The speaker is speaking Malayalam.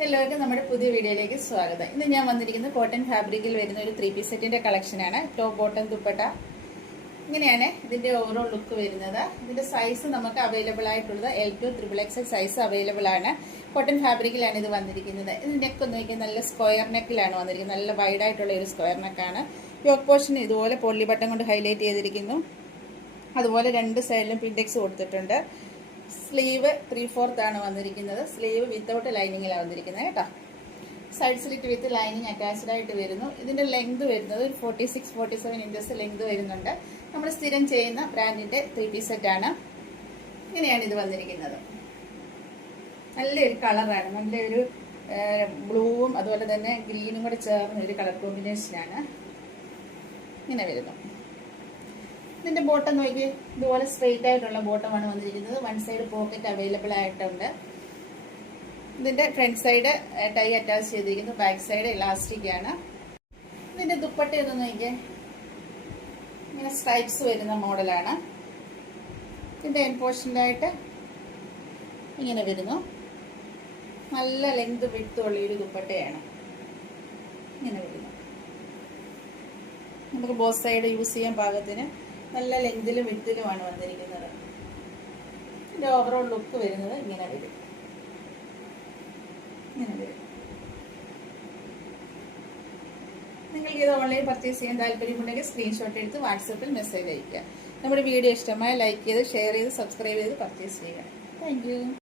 എല്ലാവർക്കും നമ്മുടെ പുതിയ വീഡിയോയിലേക്ക് സ്വാഗതം. ഇന്ന് ഞാൻ വന്നിരിക്കുന്നത് കോട്ടൺ ഫാബ്രിക്കിൽ വരുന്ന ഒരു 3 പീസ് സെറ്റിന്റെ കളക്ഷനാണ്. ടോപ്പ് ബോട്ടം ദുപ്പട്ട ഇങ്ങനെയാണ് ഇതിന്റെ ഓവറോൾ ലുക്ക് വരുന്നത്. ഇതിന്റെ സൈസ് നമുക്ക് അവൈലബിൾ ആയിട്ടുള്ളത് L2 XXL സൈസ് അവൈലബിൾ ആണ്. കോട്ടൺ ഫാബ്രിക്കിലാണ് ഇത് വന്നിരിക്കുന്നത്. ഇത് നെക്ക് ഒന്ന് നോക്കിയാൽ നല്ല സ്ക്വയർ നെക്കിലാണ് വന്നിരിക്കുന്നത്. നല്ല വൈഡ് ആയിട്ടുള്ള ഒരു സ്ക്വയർ നെക്കാണ്. യോക്ക് പോർഷൻ ഇതുപോലെ പോളി ബട്ടൺ കൊണ്ട് ഹൈലൈറ്റ് ചെയ്തിരിക്കുന്നു. അതുപോലെ രണ്ട് സൈഡിലും പിൻഡെക്സ് കൊടുത്തിട്ടുണ്ട്. സ്ലീവ് 3/4 ആണ് വന്നിരിക്കുന്നത്. സ്ലീവ് വിത്തൗട്ട് ലൈനിങ്ങിലാണ് വന്നിരിക്കുന്നത് കേട്ടോ. Side slit with lining attached ആയിട്ട് വരുന്നു. ഇതിന്റെ ലെങ്ത് വരുന്നത് ഒരു 46-47 ഇഞ്ചസ് ലെങ്ത് വരുന്നുണ്ട്. നമ്മൾ സ്ഥിരം ചെയ്യുന്ന ബ്രാൻഡിന്റെ 3 പീസ് സെറ്റ് ആണ്. ഇങ്ങനെയാണ് ഇത് വന്നിരിക്കുന്നത്. നല്ലൊരു കളറാണ്, നല്ലൊരു ബ്ലൂവും അതുപോലെ തന്നെ ഗ്രീനും കൂടെ ചേർന്ന ഒരു കളർ കോമ്പിനേഷനാണ്. ഇങ്ങനെ വരുന്നു. ഇതിന്റെ ബോട്ടം നോക്കി ഇതുപോലെ സ്ട്രെയിറ്റ് ആയിട്ടുള്ള ബോട്ടമാണ് വന്നിരിക്കുന്നത്. വൺ സൈഡ് പോക്കറ്റ് അവൈലബിൾ ആയിട്ടുണ്ട്. ഇതിന്റെ ഫ്രണ്ട് സൈഡ് ടൈ അറ്റാച്ച് ചെയ്തിരിക്കുന്നു. ബാക്ക് സൈഡ് ഇലാസ്റ്റിക് ആണ്. ഇതിന്റെ ദുപ്പട്ട ഒന്ന് നോക്കിയേ, ഇങ്ങനെ സ്ട്രൈപ്സ് വരുന്ന മോഡലാണ്. ഇതിന്റെ എൻ പോർഷനിലായിട്ട് ഇങ്ങനെ വരുന്നു. നല്ല ലെങ്ത് വിട്ടുള്ള ഒരു ദുപ്പട്ടയാണ്. ഇങ്ങനെ വരുന്നു. നമുക്ക് ബോത്ത് സൈഡ് യൂസ് ചെയ്യാൻ പാകത്തിന് നല്ല ലെങ്തിലും വിട്ടിലുമാണ് വന്നിരിക്കുന്നത്. ഇതിന്റെ ഓവറോൾ ലുക്ക് വരുന്നത് ഇങ്ങനെ വരും. നിങ്ങൾക്ക് ഇത് ഓൺലൈൻ പർച്ചേസ് ചെയ്യാൻ താല്പര്യമുണ്ടെങ്കിൽ സ്ക്രീൻഷോട്ട് എടുത്ത് വാട്സപ്പിൽ മെസ്സേജ് അയയ്ക്കുക. നമ്മുടെ വീഡിയോ ഇഷ്ടമായ ലൈക്ക് ചെയ്ത് ഷെയർ ചെയ്ത് സബ്സ്ക്രൈബ് ചെയ്ത് പർച്ചേസ് ചെയ്യുക. Thank you.